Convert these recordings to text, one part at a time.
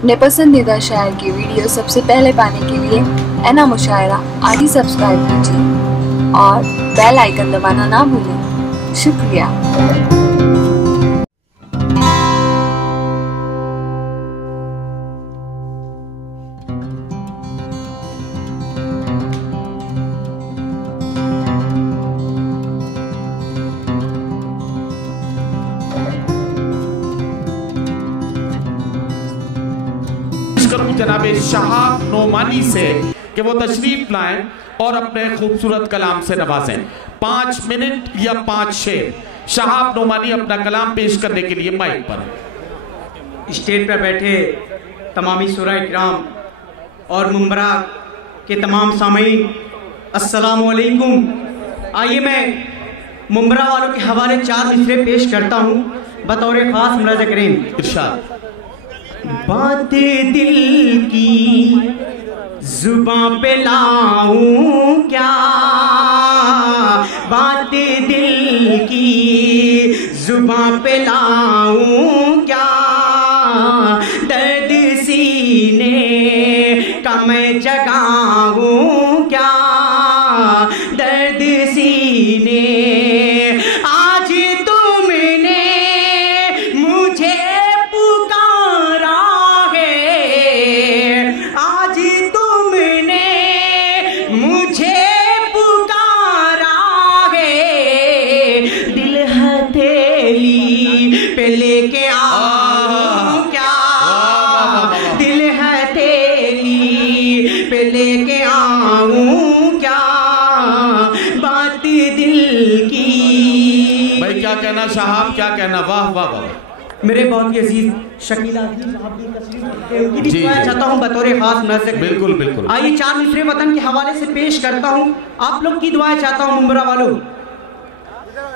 अपने पसंदीदा शायर की वीडियो सबसे पहले पाने के लिए एना मुशायरा आज ही सब्सक्राइब कीजिए और बेल आइकन दबाना ना भूलें। शुक्रिया। करूं जनाबे शहाब नोमानी से कि वो तशरीफ लाएं और अपने खूबसूरत कलाम से नवाजें। 5 मिनट या 5 शेर शहाब नोमानी अपना कलाम पेश करने के लिए माइक पर। स्टेज पर बैठे तमामी शुराए किराम और मुंबरा के तमाम सामीन, अस्सलाम वालेकुम। आइए मैं मुंबरा वालों के हवाले 4 मिसरे पेश करता हूँ बतौर खास मुलाज़ा करें। इरशाद। बातें दिल की जुबां पे लाऊं क्या, बातें दिल की जुबां पे लाऊं क्या, दर्द सीने का मैं जगाऊं क्या, दर्द सीने आज तुमने मुझे पे लेके आऊं क्या, दिल हथेली पे लेके आऊं क्या, बात दिल की। भाई क्या कहना शहाब, क्या कहना, वाह वाह वाह। मेरे बहुत ही अजीज शकीला उनकी भी दुआ चाहता हूँ बतौर खास नज़र। बिल्कुल बिल्कुल। आइए 4 मिसरे वतन के हवाले से पेश करता हूँ, आप लोग की दुआ चाहता हूँ मुंबरा वालों।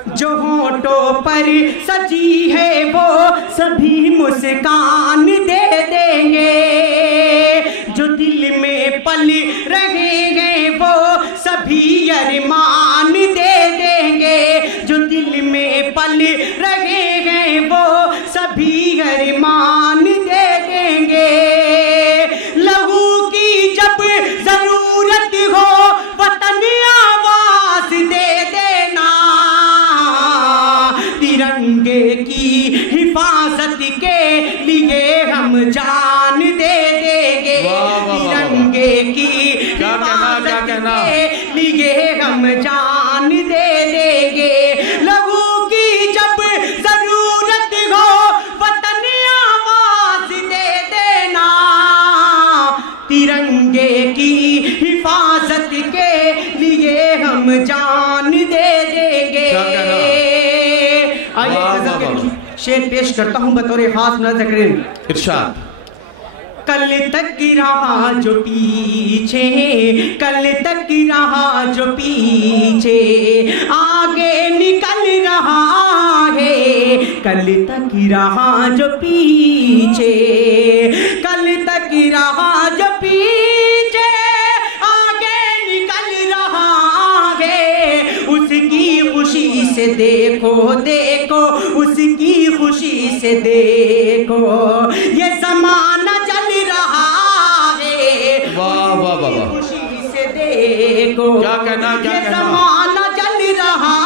जो होठों पर सजी है वो सभी मुस्कान दे देंगे, जो दिल में पल रहेंगे वो सभी अरमान दे देंगे, जो दिल में पल रहेंगे वो सभी अरमान दे देंगे। लहू की जब जरूरत हो वतन आवाज दे देना, तिरंगे की हिफाजत के लिए हम जान दे देंगे, तिरंगे की हिफाजत के लिए हम जान दे देंगे। लहू की जब जरूरत हो वतन आवाज दे देना, तिरंगे की हिफाजत के लिए हम जान दे देंगे। शेर पेश करता हूँ बतौर खास नज़र करें। इरशाद। कल तक रहा जो पीछे, कल तक रहा जो पीछे, आगे निकल रहा है, कल तक रहा जो पीछे, कल तक रहा जो पीछे, आगे निकल रहा है, उसकी खुशी से देखो देखो, उसकी खुशी से देखो, ये ज़माना चल रहा है, वाह वाह वाह। खुशी से देखो, क्या कहना, क्या ये कहना, ज़माना चल रहा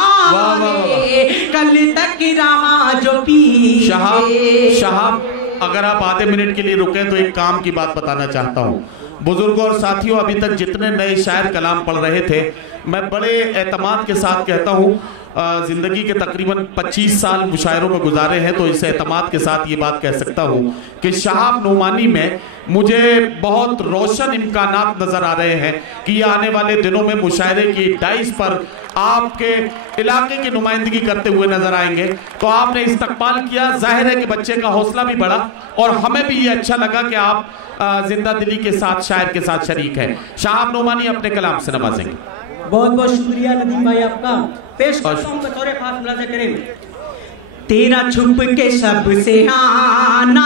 है, कल तक रहा जो पीछे। शहाब अगर आप आधे मिनट के लिए रुके तो एक काम की बात बताना चाहता हूँ। बुजुर्गों और साथियों, अभी तक जितने नए शायर कलाम पढ़ रहे थे, मैं बड़े एतमाद के साथ कहता हूँ, ज़िंदगी के तकरीबन 25 साल मुशायरों में गुजारे हैं, तो इस एतमाद के साथ ये बात कह सकता हूँ कि शहाब नोमानी में मुझे बहुत रोशन इम्कानात नज़र आ रहे हैं कि ये आने वाले दिनों में मुशायरे की डाइस पर आपके इलाके की नुमाइंदगी करते हुए नजर आएंगे। तो आपने इस्तकबाल किया, जाहिर है कि बच्चे का हौसला भी बढ़ा और हमें भी ये अच्छा लगा कि आप जिंदा दिली के साथ शायर के साथ शरीक हैं। शहाब नोमानी अपने कलाम से नवाजेंगे। बहुत बहुत शुक्रिया नदीम भाई आपका। पेश करता हूं बतौर खास मुलाज़ा करें। तेरा छुप के सबसे आना,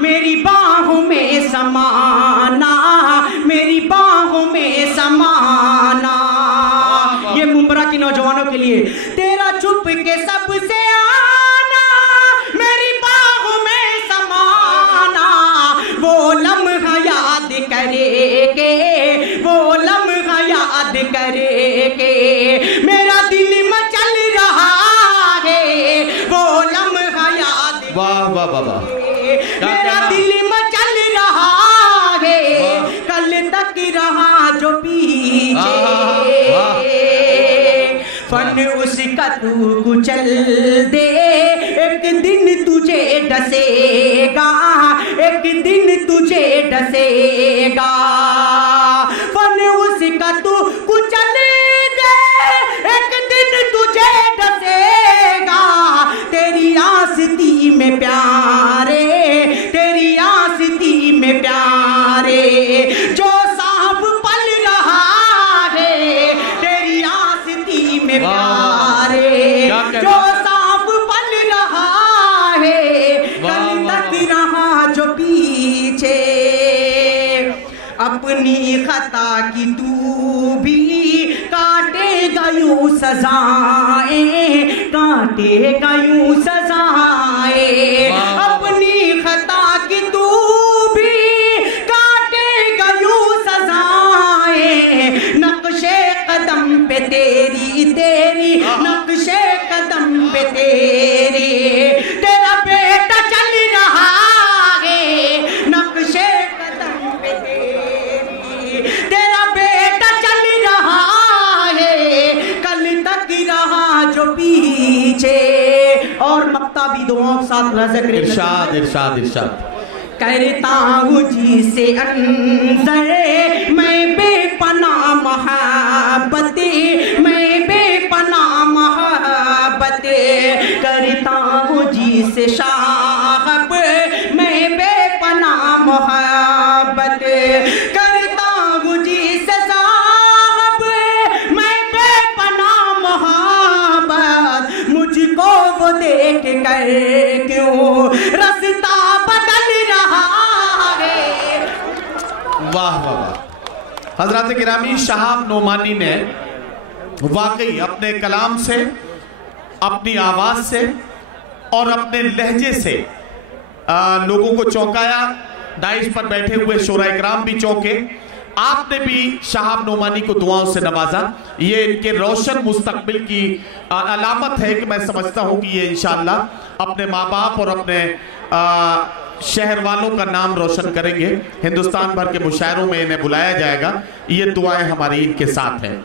मेरी बाहों में समाना, मेरी बाहों में समाना, ये मुंबरा के नौजवानों के लिए। तेरा छुप के सबसे आना, मेरी बाहों में समाना, वो फन उसका तू कुचल दे, एक दिन तुझे डसेगा, एक दिन तुझे डसेगा। फन उसका तू कुचल दे, एक दिन तुझे डसेगा। तेरी आस्ती में प्यारे, तेरी आस्ती में प्यारे, जो सांप पल रहा है तेरी आस्ती में प्यारे, जो सांप पल रहा है कल तक रहा जो पीछे। अपनी खता की तू भी काटेगा यूं सजाएं, काटेगा यूं सजाएं। अपनी खता की तू भी काटेगा यूं सजाएं। नक्शे कदम पे तेरी, तेरी नक्शे कदम पे तेरी, तेरा बेटा चल रहा है नक्शे कदम पे तेरी, तेरा बेटा चल रहा है कल तक रहा जो पीछे। और मक्ता भी दुआओं के साथ रज़ इरशाद इरशाद इरशाद। करता हूँ जी से अंज़र मैं बेपनाह मोहब्बत, मैं बेपनाह मोहब्बत। करता हूँ जी से शाहब मैं बेपनाह मोहब्बत। करता हूँ जी से साहब मैं बेपनाह मोहब्बत। मुझको वो देख कर क्यों रास्ता बदल रहा है। वाह वाह वाह। हजरत गिरामी शहाब नोमानी ने वाकई अपने कलाम से, अपनी आवाज से और अपने लहजे से लोगों को चौंकाया। दाइश पर बैठे हुए शोरा इकराम भी चौंके। आपने भी शहाब नोमानी को दुआओं से नवाजा। ये इनके रोशन मुस्तकबिल की अलामत है कि मैं समझता हूँ कि ये इंशाअल्लाह अपने माँ बाप और अपने शहर वालों का नाम रोशन करेंगे। हिंदुस्तान भर के मुशायरों में इन्हें बुलाया जाएगा। ये दुआएं हमारी इनके साथ हैं।